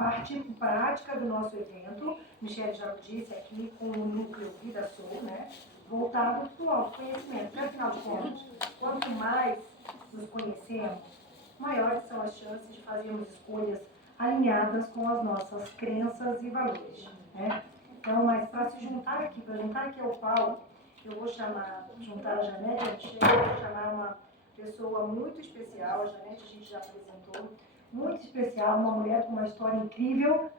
parte prática do nosso evento. Michele já disse aqui, com o núcleo Vida Soul, né? Voltado para o autoconhecimento. Porque, afinal de contas, quanto mais nos conhecemos, maiores são as chances de fazermos escolhas alinhadas com as nossas crenças e valores, né? Então, mas para se juntar aqui, para juntar aqui ao Paulo, eu vou juntar a Janete, a Michele, eu vou chamar uma pessoa muito especial. A Janete a gente já apresentou, muito especial, uma mulher com uma história incrível.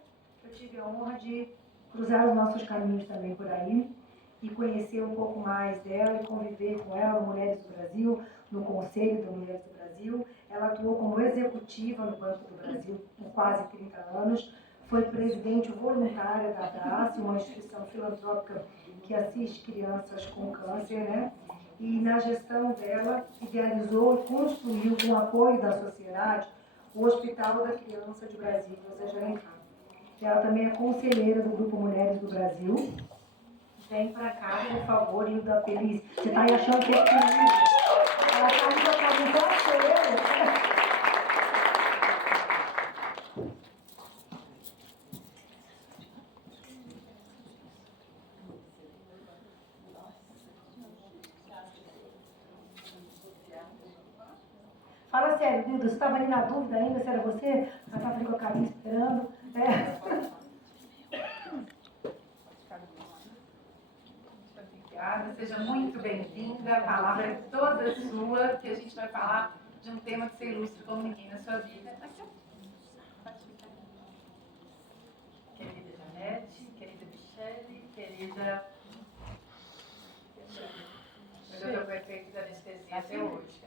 Eu tive a honra de cruzar os nossos caminhos também por aí e conhecer um pouco mais dela e conviver com ela no Mulheres do Brasil, no Conselho das Mulheres do Brasil. Ela atuou como executiva no Banco do Brasil por quase 30 anos, foi presidente voluntária da Abrace, uma instituição filantrópica que assiste crianças com câncer, né? E na gestão dela, idealizou e construiu, com o apoio da sociedade, o Hospital da Criança de Brasília, José de Alencar. Ela também é conselheira do Grupo Mulheres do Brasil. Vem pra cá, por favor, Hilda Feliz. Você tá aí achando que é comigo? Ela tá aí pra perguntar a você. Fala sério, Hilda, você estava ali na dúvida ainda se era você? Ela estava ali com a carinha esperando. Obrigada, seja muito bem-vinda. A palavra é toda sua, porque a gente vai falar de um tema que você ilustra como ninguém na sua vida. Querida Janete, querida Michele, querida... Eu estou com efeito da anestesia até hoje.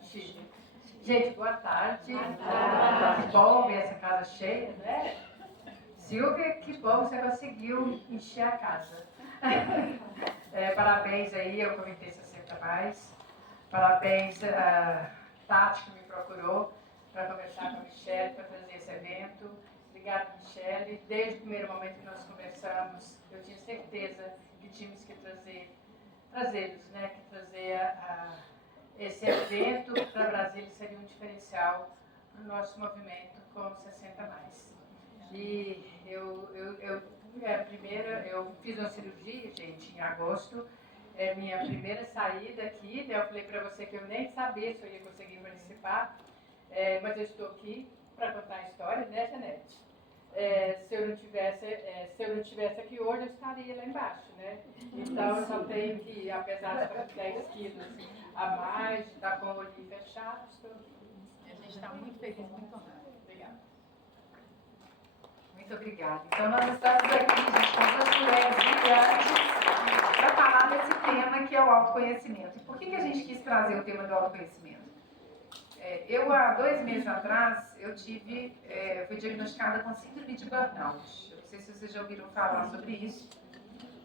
Chique. Gente, boa tarde. Que bom ver essa casa cheia, né? Silvia, que bom você conseguiu encher a casa. Parabéns aí ao Comitê 60+. Parabéns a Tati, que me procurou para conversar com a Michele, para fazer esse evento. Obrigada, Michele. Desde o primeiro momento que nós conversamos, eu tinha certeza que tínhamos que trazê-los, né? Que trazer esse evento para Brasília seria um diferencial para o nosso movimento com 60+. E eu fiz uma cirurgia, gente, em agosto. É minha primeira saída aqui, né? Eu falei para você que eu nem sabia se eu ia conseguir participar, mas eu estou aqui para contar a história, né, Janete? Se eu não tivesse aqui hoje, eu estaria lá embaixo, né? Então, eu só tenho que, apesar de estar com 10 quilos a mais, de estar com o olho fechado, estou aqui. E a gente está muito feliz, muito honrado. Obrigada. Muito obrigada. Então, nós estamos aqui, gente, com duas mulheres brilhantes para falar desse tema que é o autoconhecimento. E por que a gente quis trazer o tema do autoconhecimento? Eu, há 2 meses atrás, fui diagnosticada com síndrome de burnout. Eu não sei se vocês já ouviram falar sobre isso.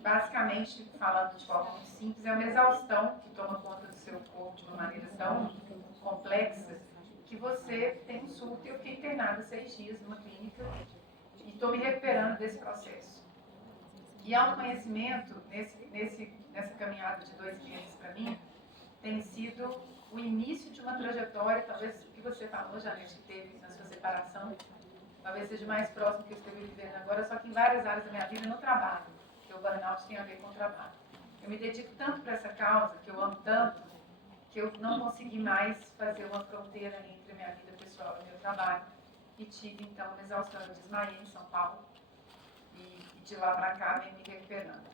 Basicamente, falando de forma muito simples, é uma exaustão que toma conta do seu corpo de uma maneira tão complexa que você tem um surto. Eu fiquei internada 6 dias numa clínica e estou me recuperando desse processo. E autoconhecimento, nessa caminhada de 2 meses para mim, tem sido o início de uma trajetória, talvez o que você falou, Janete, que teve na sua separação, talvez seja mais próximo que eu estou vivendo agora, só que em várias áreas da minha vida, no trabalho, porque o burnout tem a ver com o trabalho. Eu me dedico tanto para essa causa, que eu amo tanto, que eu não consegui mais fazer uma fronteira entre a minha vida pessoal e o meu trabalho. E tive, então, uma exaustão. Eu desmaiei em São Paulo e de lá para cá venho me recuperando.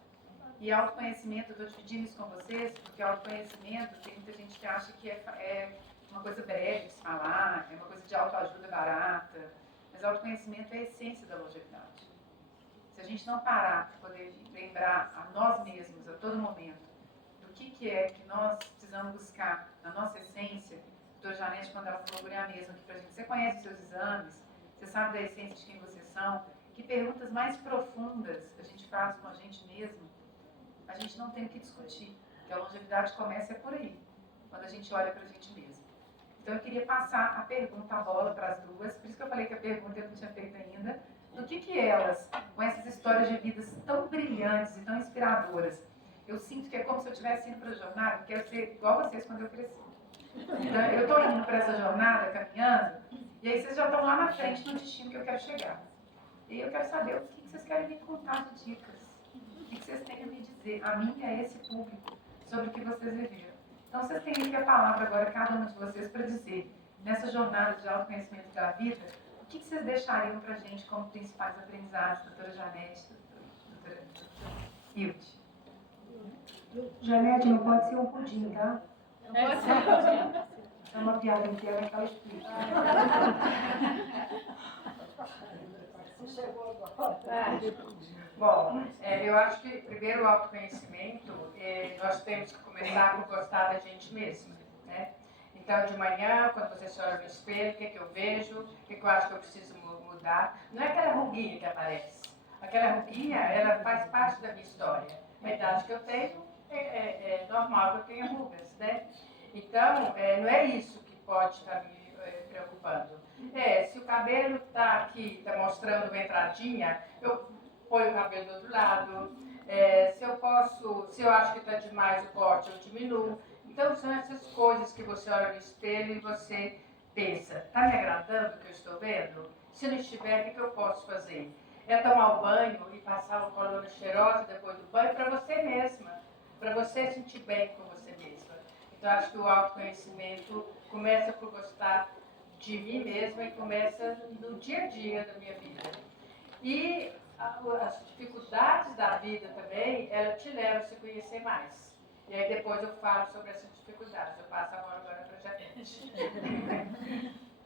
E autoconhecimento, eu estou dividindo isso com vocês, porque autoconhecimento, tem muita gente que acha que é uma coisa breve de se falar, é uma coisa de autoajuda barata, mas autoconhecimento é a essência da longevidade. Se a gente não parar para poder lembrar a nós mesmos, a todo momento, do que é que nós precisamos buscar na nossa essência, a doutora Janete, quando ela falou a mesma aqui para a gente, você conhece os seus exames, você sabe da essência de quem vocês são, que perguntas mais profundas a gente faz com a gente mesmo, a gente não tem o que discutir, porque a longevidade começa por aí, quando a gente olha para a gente mesmo. Então eu queria passar a bola para as duas, por isso que eu falei que a pergunta eu não tinha feito ainda, do que elas, com essas histórias de vidas tão brilhantes e tão inspiradoras, eu sinto que é como se eu estivesse indo para a jornada, eu quero ser igual vocês quando eu cresci. Então eu estou indo para essa jornada, caminhando, e aí vocês já estão lá na frente no destino que eu quero chegar. E eu quero saber o que vocês querem me contar de dicas. O que vocês têm a me dizer, a mim e a esse público, sobre o que vocês viveram. Então, vocês têm aqui a palavra agora, cada uma de vocês, para dizer, nessa jornada de autoconhecimento da vida, o que vocês deixariam para a gente como principais aprendizados, doutora Janete, doutora Hilde? Janete, não pode ser um pudim, tá? Não pode ser um pudim. É uma piada inteira que ela explica. Bom, eu acho que primeiro o autoconhecimento, nós temos que começar por gostar da gente mesma, né? Então, de manhã, quando você se olha no espelho, o que, que eu vejo, o que, que eu acho que eu preciso mudar. Não é aquela ruguinha que aparece. Aquela ruguinha, ela faz parte da minha história. A idade que eu tenho, é normal que eu tenha rugas, né? Então, não é isso que pode estar me preocupando. Se o cabelo está aqui, está mostrando uma entradinha, eu ponho o cabelo do outro lado. Se eu acho que está demais o corte, eu diminuo. Então, são essas coisas que você olha no espelho e você pensa, está me agradando o que eu estou vendo? Se não estiver, o que eu posso fazer? É tomar o banho e passar uma coluna cheirosa depois do banho para você mesma, para você sentir bem com você mesma. Então, acho que o autoconhecimento começa por gostar de mim mesma e começa no dia a dia da minha vida. E as dificuldades da vida também, ela te leva a se conhecer mais. E aí depois eu falo sobre essas dificuldades. Eu passo a bola agora para a Janete.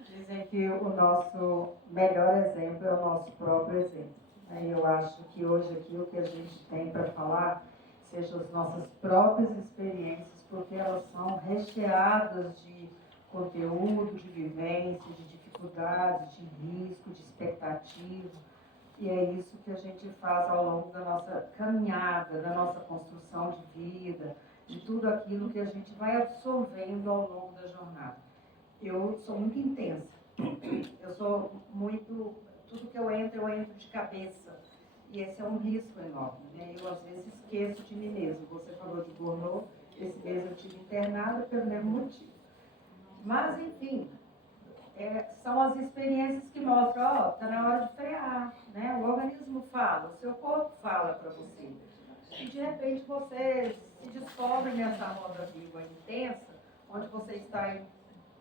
Dizem que o nosso melhor exemplo é o nosso próprio exemplo. Eu acho que hoje aqui o que a gente tem para falar sejam as nossas próprias experiências, porque elas são recheadas de conteúdo, de vivência, de dificuldades, de risco, de expectativa. E é isso que a gente faz ao longo da nossa caminhada, da nossa construção de vida, de tudo aquilo que a gente vai absorvendo ao longo da jornada. Eu sou muito intensa. Eu sou muito... Tudo que eu entro de cabeça. E esse é um risco enorme, né? Eu, às vezes, esqueço de mim mesmo. Você falou de burnout. Esse mês eu tive internada pelo mesmo motivo. Mas, enfim, são as experiências que mostram, está na hora de frear, né? O organismo fala, o seu corpo fala para você. E, de repente, você se descobre nessa roda viva intensa, onde você está em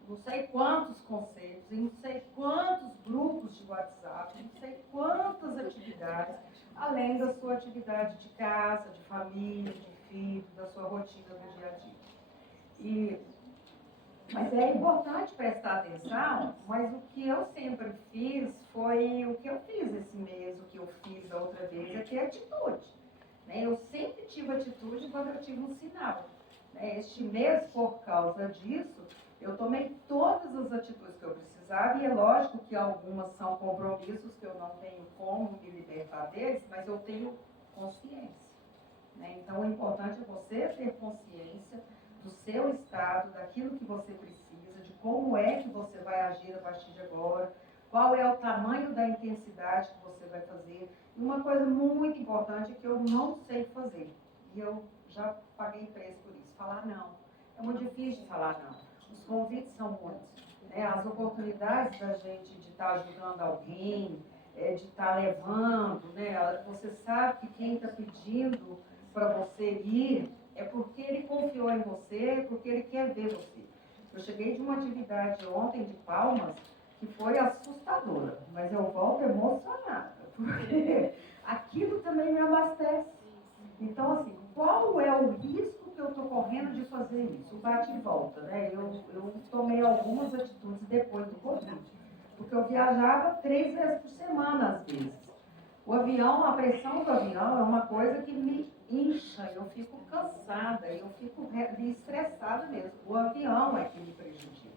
não sei quantos conselhos, em não sei quantos grupos de WhatsApp, não sei quantas atividades, além da sua atividade de casa, de família, de filho, da sua rotina do dia a dia. Mas é importante prestar atenção, mas o que eu sempre fiz foi o que eu fiz esse mês, o que eu fiz da outra vez, é ter atitude. Né? Eu sempre tive atitude quando eu tive um sinal. Né? Este mês, por causa disso, eu tomei todas as atitudes que eu precisava, e é lógico que algumas são compromissos que eu não tenho como me libertar deles, mas eu tenho consciência. Né? Então, o importante é você ter consciência do seu estado, daquilo que você precisa, de como é que você vai agir a partir de agora, qual é o tamanho da intensidade que você vai fazer. E uma coisa muito importante é que eu não sei fazer, e eu já paguei preço por isso, falar não. É muito difícil falar não. Os convites são muitos, né? As oportunidades da gente de estar ajudando alguém, de estar levando, né? Você sabe que quem está pedindo para você ir é porque ele confiou em você, porque ele quer ver você. Eu cheguei de uma atividade ontem de Palmas que foi assustadora, mas eu volto emocionada, porque aquilo também me abastece. Então, assim, qual é o risco que eu estou correndo de fazer isso? Bate e volta, né? Eu tomei algumas atitudes depois do Covid, porque eu viajava 3 vezes por semana, às vezes. O avião, a pressão do avião é uma coisa que me incha, eu fico cansada, eu fico estressada mesmo. O avião é que me prejudica.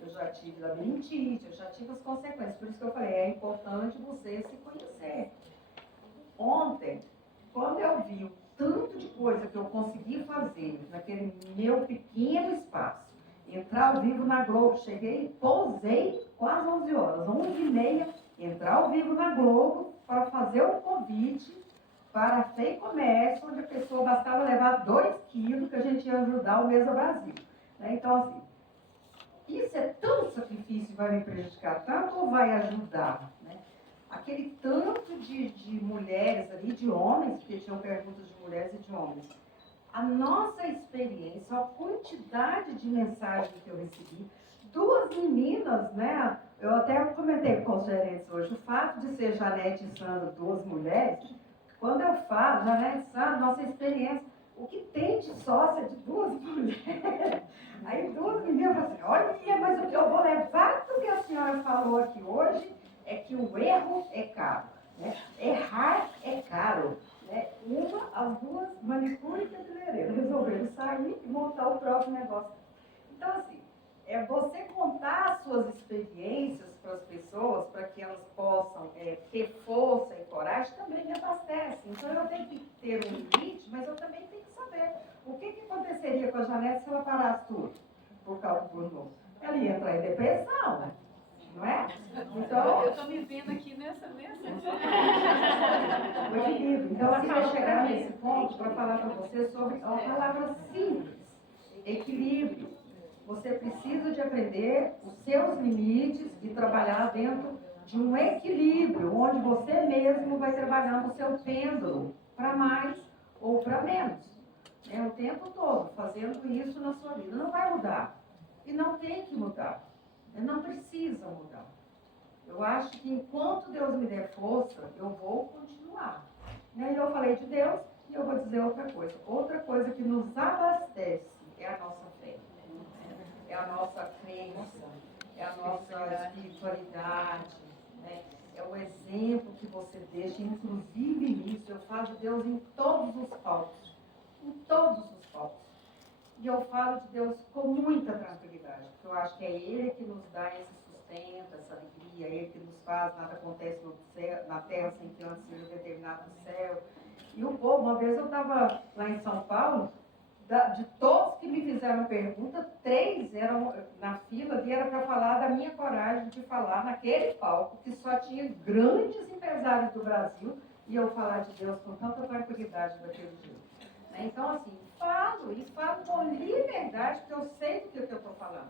Eu já tive labirintite, eu já tive as consequências. Por isso que eu falei, é importante você se conhecer. Ontem, quando eu vi o tanto de coisa que eu consegui fazer naquele meu pequeno espaço, entrar ao vivo na Globo, cheguei, pousei quase 11 horas, 11h30, entrar ao vivo na Globo para fazer o convite para a Fê Comércio, onde a pessoa bastava levar 2 quilos que a gente ia ajudar o Mesa Brasil. Né? Então, assim, isso é tão sacrifício, vai me prejudicar tanto ou vai ajudar? Né? aquele tanto de mulheres ali, de homens, porque tinham perguntas de mulheres e de homens. A nossa experiência, a quantidade de mensagens que eu recebi, 2 meninas, né? Eu até comentei com os gerentes hoje, o fato de ser Janete e Sandra 2 mulheres, quando eu falo, Janete e Sandra, nossa experiência, o que tem de sócia de 2 mulheres? Aí 2 meninas falam assim, olha, mas o que eu vou levar do que a senhora falou aqui hoje é que o erro é caro, né? Errar é caro. Né? As 2, manicure e cabeleireiro, resolveram sair e montar o próprio negócio. Então, assim, você contar as suas experiências para as pessoas, para que elas possam ter força e coragem, também me abastece. Então, eu tenho que ter um limite, mas eu também tenho que saber o que aconteceria com a Janete se ela parasse tudo por causa do burnout. Ela ia entrar em depressão, não é? Então, Eu estou me vendo aqui nessa. o equilíbrio. Então, assim, vai chegar nesse ponto para falar para você sobre uma palavra simples: equilíbrio. Você precisa de aprender os seus limites e trabalhar dentro de um equilíbrio, onde você mesmo vai trabalhando o seu pêndulo para mais ou para menos. O tempo todo, fazendo isso na sua vida. Não vai mudar. E não tem que mudar. Não precisa mudar. Eu acho que enquanto Deus me der força, eu vou continuar. E eu falei de Deus e eu vou dizer outra coisa. Outra coisa que nos abastece é a nossa fé. É a nossa crença, é a nossa espiritualidade, né? É o exemplo que você deixa, inclusive nisso. Eu falo de Deus em todos os palcos. Em todos os palcos. E eu falo de Deus com muita tranquilidade, porque eu acho que é Ele que nos dá esse sustento, essa alegria, é Ele que nos faz, nada acontece no céu, na terra sem que antes seja determinado no céu. E o povo, uma vez eu estava lá em São Paulo, de todos que me fizeram pergunta, 3 eram na fila e era para falar da minha coragem de falar naquele palco, que só tinha grandes empresários do Brasil, e eu falar de Deus com tanta tranquilidade daquele jeito. Então, assim, falo com liberdade, porque eu sei do que eu estou falando.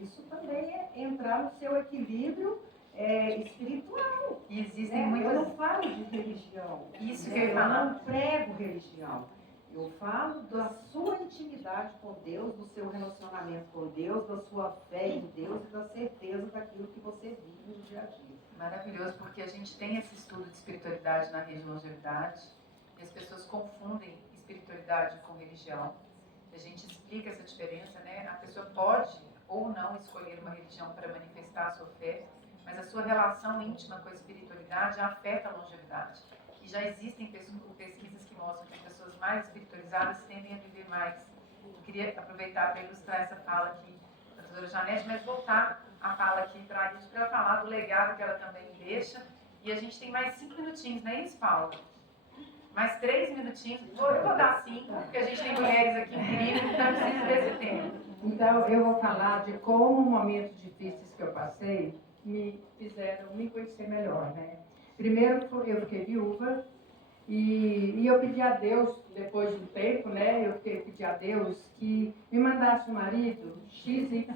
Isso também é entrar no seu equilíbrio espiritual. E existem Eu muitas... não falo de religião. Isso que eu ia falar. Eu não prego religião. Eu falo da sua intimidade com Deus, do seu relacionamento com Deus, da sua fé em Deus e da certeza daquilo que você vive no dia a dia. Maravilhoso, porque a gente tem esse estudo de espiritualidade na rede Longevidade e as pessoas confundem espiritualidade com religião. A gente explica essa diferença, né? A pessoa pode ou não escolher uma religião para manifestar a sua fé, mas a sua relação íntima com a espiritualidade afeta a longevidade. E já existem pesquisas que mostram que as pessoas mais espiritualizadas tendem a viver mais. Eu queria aproveitar para ilustrar essa fala aqui da doutora Janete, mas voltar a fala aqui para ela falar do legado que ela também deixa. E a gente tem mais 5 minutinhos, não é isso, Paula? Mais 3 minutinhos. Eu vou dar 5, porque a gente tem mulheres aqui incríveis, então eu preciso desse tempo. Então, eu vou falar de como momentos difíceis que eu passei me fizeram me conhecer melhor, né? Primeiro, eu fiquei viúva e eu pedi a Deus, depois de um tempo, né? Eu pedi a Deus que me mandasse um marido XYZ.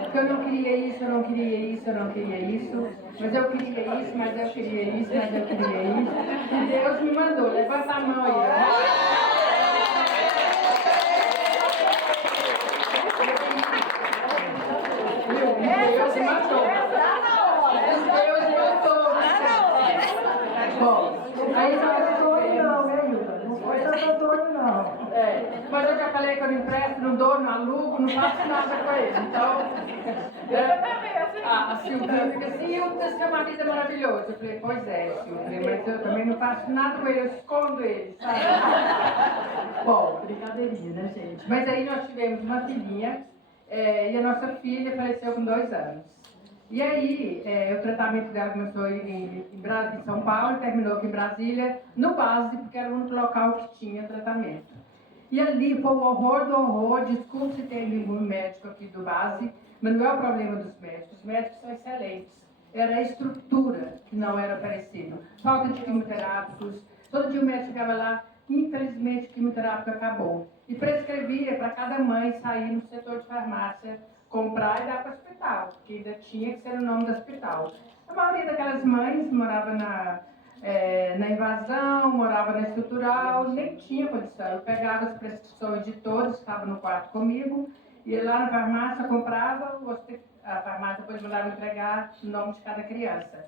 Porque eu não queria isso, eu não queria isso, eu não queria isso. Mas eu queria isso, mas eu queria isso, mas eu queria isso. E Deus me mandou. Levanta a mão aí, ó. Deus me mandou. Bom, aí Não foi tanta dor, não. mas eu já falei que eu não empresto, não dou, não alugo, não faço nada com ele. Então, a Silvia fica assim, o seu marido é maravilhoso. Eu falei, pois é, Silvia, mas eu também não faço nada com ele, eu escondo ele, sabe? Bom, brincadeirinha, né, gente? Mas aí nós tivemos uma filhinha, e a nossa filha faleceu com 2 anos. E aí, o tratamento dela começou em São Paulo, terminou aqui em Brasília, no base, porque era o único local que tinha tratamento. E ali foi o horror do horror, desculpe se tem algum médico aqui do base, mas não é o problema dos médicos, os médicos são excelentes. Era a estrutura que não era parecida. Falta de quimioterápicos, todo dia o médico chegava lá, infelizmente o quimioterápico acabou. E prescrevia para cada mãe sair no setor de farmácia, comprar e dar para o hospital, porque ainda tinha que ser o nome do hospital. A maioria daquelas mães morava na invasão, morava na estrutural, nem tinha condição. Eu pegava as prescrições de todos que estavam no quarto comigo, ia lá na farmácia, comprava, a farmácia depois mandava entregar o nome de cada criança.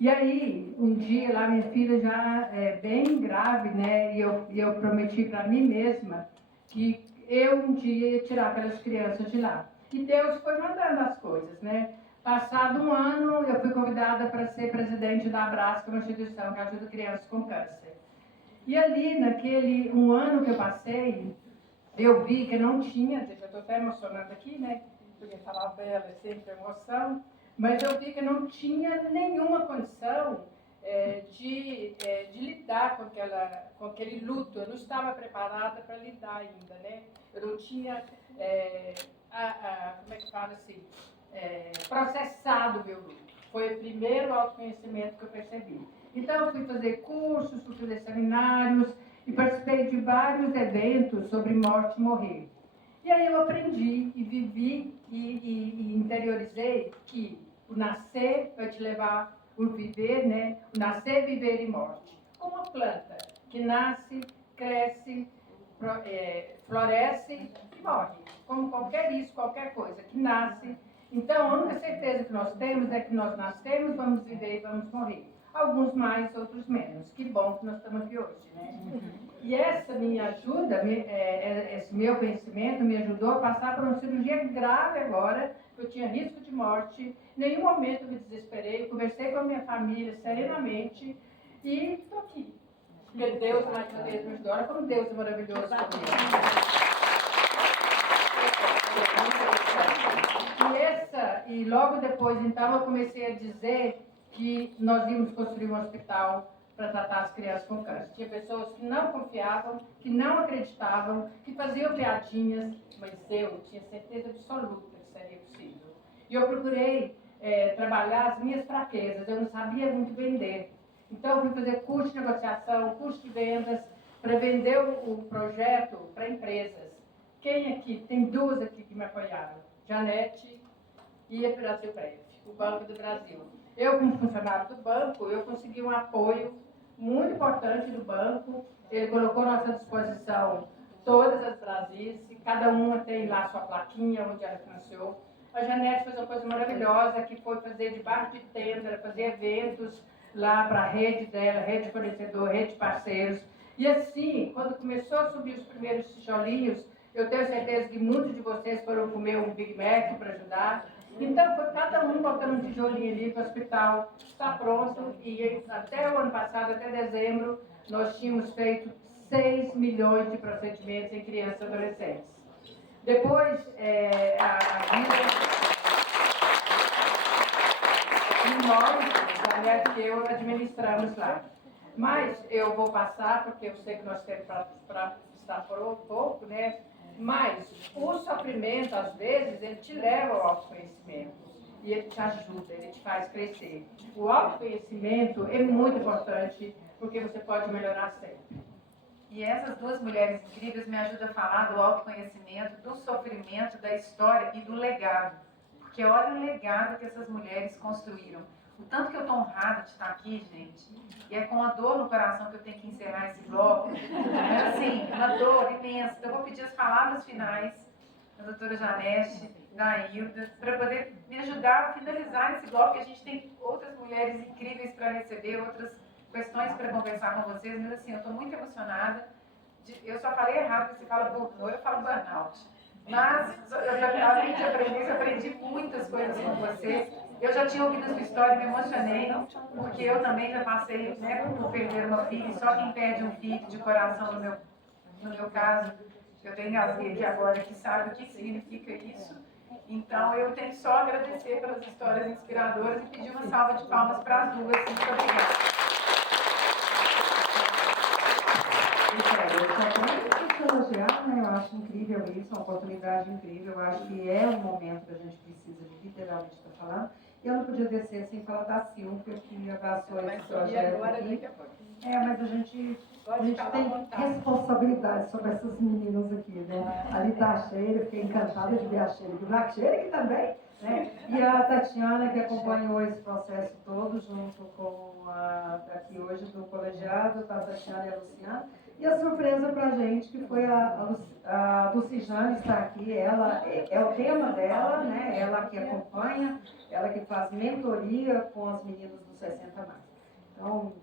E aí, um dia lá, minha filha já bem grave, né? E eu prometi para mim mesma que eu um dia ia tirar aquelas crianças de lá. E Deus foi mandando as coisas, né? Passado um ano, eu fui convidada para ser presidente da Abraço, que é uma instituição que ajuda crianças com câncer. E ali, naquele um ano que eu passei, eu vi que não tinha, eu estou até emocionando aqui, né? Porque falar dela é sempre emoção, mas eu vi que não tinha nenhuma condição de lidar com aquele luto. Eu não estava preparada para lidar ainda, né? Eu não tinha, como é que fala assim, processado o meu luto. Foi o primeiro autoconhecimento que eu percebi. Então, eu fui fazer cursos, fui fazer seminários e participei de vários eventos sobre morte e morrer. E aí eu aprendi e vivi e interiorizei que o nascer vai te levar o viver, né? O nascer, viver e morte. Como uma planta que nasce, cresce, floresce e morre. Como qualquer isso, qualquer coisa que nasce. Então, a única certeza que nós temos é que nós nascemos, vamos viver e vamos morrer. Alguns mais, outros menos. Que bom que nós estamos aqui hoje, né? E essa minha ajuda, esse meu conhecimento me ajudou a passar por uma cirurgia grave agora. Eu tinha risco de morte. Em nenhum momento eu me desesperei. Eu conversei com a minha família serenamente e estou aqui. Porque Deus, mais uma vez, me ajudou. Olha como Deus é maravilhoso comigo. E logo depois, então, eu comecei a dizer que nós íamos construir um hospital para tratar as crianças com câncer. Tinha pessoas que não confiavam, que não acreditavam, que faziam piadinhas, mas eu tinha certeza absoluta que seria possível. E eu procurei trabalhar as minhas fraquezas, eu não sabia muito vender. Então, eu fui fazer curso de negociação, curso de vendas, para vender o projeto para empresas. Quem aqui? Tem duas aqui que me apoiaram. Janete e a Brasil Prévio, o Banco do Brasil. Eu, como funcionário do banco, eu consegui um apoio muito importante do banco. Ele colocou à nossa disposição todas as Brasis, e cada uma tem lá sua plaquinha onde ela financiou. A Janete fez uma coisa maravilhosa, que foi fazer debaixo de tenda, fazer eventos lá para a rede dela, rede de fornecedor, rede de parceiros. E assim, quando começou a subir os primeiros tijolinhos, eu tenho certeza que muitos de vocês foram comer um Big Mac para ajudar. Então, foi cada um botando um tijolinho ali para o hospital. Está pronto. E até o ano passado, até dezembro, nós tínhamos feito 6 milhões de procedimentos em crianças e adolescentes. Depois, a vida... E nós, aliás, que eu administramos lá. Mas eu vou passar, porque eu sei que nós temos para estar por pouco, né? Mas o sofrimento, às vezes, ele te leva ao autoconhecimento. E ele te ajuda, ele te faz crescer. O autoconhecimento é muito importante, porque você pode melhorar sempre. E essas duas mulheres incríveis me ajudam a falar do autoconhecimento, do sofrimento, da história e do legado. Porque olha o legado que essas mulheres construíram. O tanto que eu estou honrada de estar aqui, gente, e é com a dor no coração que eu tenho que encerrar esse bloco. É assim, uma dor imensa. Então, eu vou pedir as palavras finais da doutora Janete, da Hilda, para poder me ajudar a finalizar esse bloco, que a gente tem outras mulheres incríveis para receber, outras questões para conversar com vocês, mas assim, eu estou muito emocionada. Eu só falei errado, porque você fala burnout, eu falo burnout. Mas, além de aprender, eu aprendi muitas coisas com você. Eu já tinha ouvido a sua história e me emocionei, porque eu também já passei, né, por perder uma filha, e só quem perde um filho de coração, no meu caso, eu tenho engasguei aqui agora, que sabe o que significa isso. Então, eu tenho só a agradecer pelas histórias inspiradoras e pedir uma salva de palmas para as duas. Muito obrigada. Eu só tenho que elogiar, né? Eu acho incrível isso, uma oportunidade incrível. Eu acho que é um momento que a gente precisa de literalmente estar falando. E eu não podia descer sem falar da Silvia, que abraçou esse projeto aqui. Mas a gente tem responsabilidade sobre essas meninas aqui, né? Ali está a Sheila, fiquei encantada de ver a Sheila. A Sheila que também né? E a Tatiana, que acompanhou esse processo todo, junto com a aqui hoje do colegiado, a Tatiana e a Luciana. E a surpresa para a gente, que foi a Dulcijane estar aqui, ela é o tema dela, né? Ela que acompanha, ela que faz mentoria com as meninas do 60+. Então,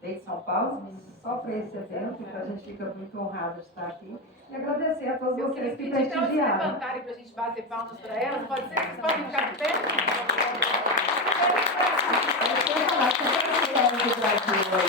veio de São Paulo, só para esse evento, então a gente fica muito honrado de estar aqui. E agradecer a todos Eu vocês queria que pedir para elas se prestigiaram. levantarem para a gente bater palmas para elas. Pode ser? Vocês podem ficar de pé? Eu quero falar com as mulheres do Brasil aí.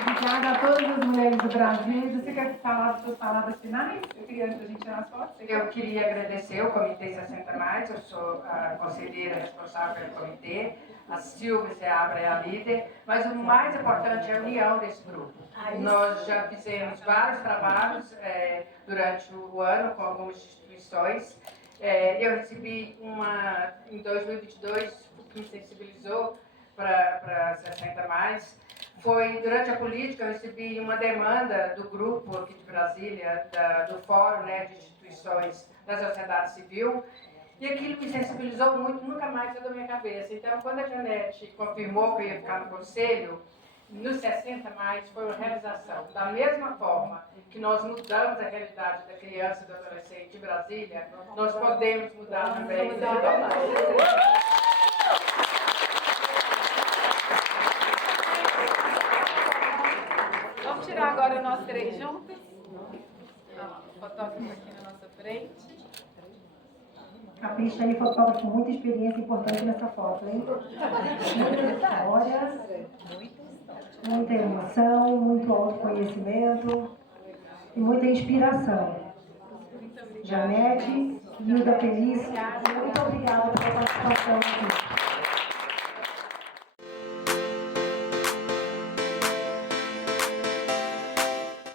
Obrigada a todas as mulheres do Brasil. Você quer falar das suas palavras finais? Eu queria, antes da gente tirar as fotos. Eu queria agradecer ao Comitê 60+, eu sou a conselheira responsável pelo comitê, a Silvia Seabra é a líder, mas o mais importante é a união desse grupo. Nós já fizemos vários trabalhos durante o ano com algumas instituições. Eu recebi em 2022, que me sensibilizou para 60+. Foi durante a política, eu recebi uma demanda do grupo aqui de Brasília, do Fórum, né, de Instituições da Sociedade Civil, e aquilo me sensibilizou muito, nunca mais saiu da minha cabeça. Então, quando a Janete confirmou que eu ia ficar no conselho, no 60+, foi uma realização. Da mesma forma que nós mudamos a realidade da criança e do adolescente em Brasília, nós podemos mudar também. Vamos tirar agora nós três juntos. Fotógrafo aqui na nossa frente. A Cristiane fotógrafa com muita experiência importante nessa foto, hein? Muita história, muita emoção, muito autoconhecimento e muita inspiração. Janete, Hilda Pelício, muito obrigada pela participação aqui.